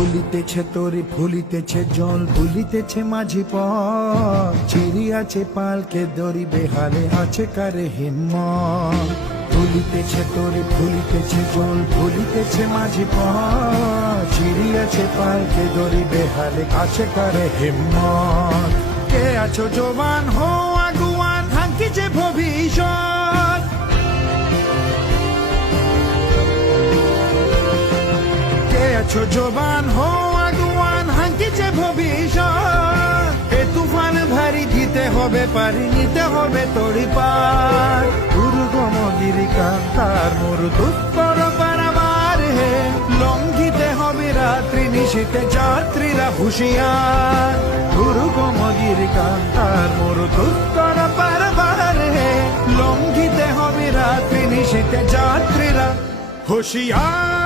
ভুলিতেছে তরি ভুলিতেছে জল ভুলিতেছে মাঝি পথ চিরিয়াছে পালকে দড়ি বেহালে আছে কারে হিম্মত ভুলিতেছে তরি ভুলিতেছে জল ভুলিতেছে মাঝি পথ চিরিয়াছে পালকে দড়ি বেহালে আছে কারে হিম্মত কে আছো জবান হো আগুয়ান হাঙ্কিছে ভবিষ্যৎ কে আছো জবান হো আগুয়ান হাঙ্কিছে ভবিষ্যৎ এ তুফান ভারী দিতে হবে পারি নিতে হবে তড়ি পার দুর্গম গিরিকান্তার মরুদুত্তর পারাবার হে লঙ্ঘিতে হবে রাত্রি নিশীতে যাত্রীরা হুঁশিয়ার দুর্গম গিরিকান্তার মরুদুত্তর পারাবার হে লঙ্ঘিতে হবে রাত্রি নিশীতে যাত্রীরা হুঁশিয়ার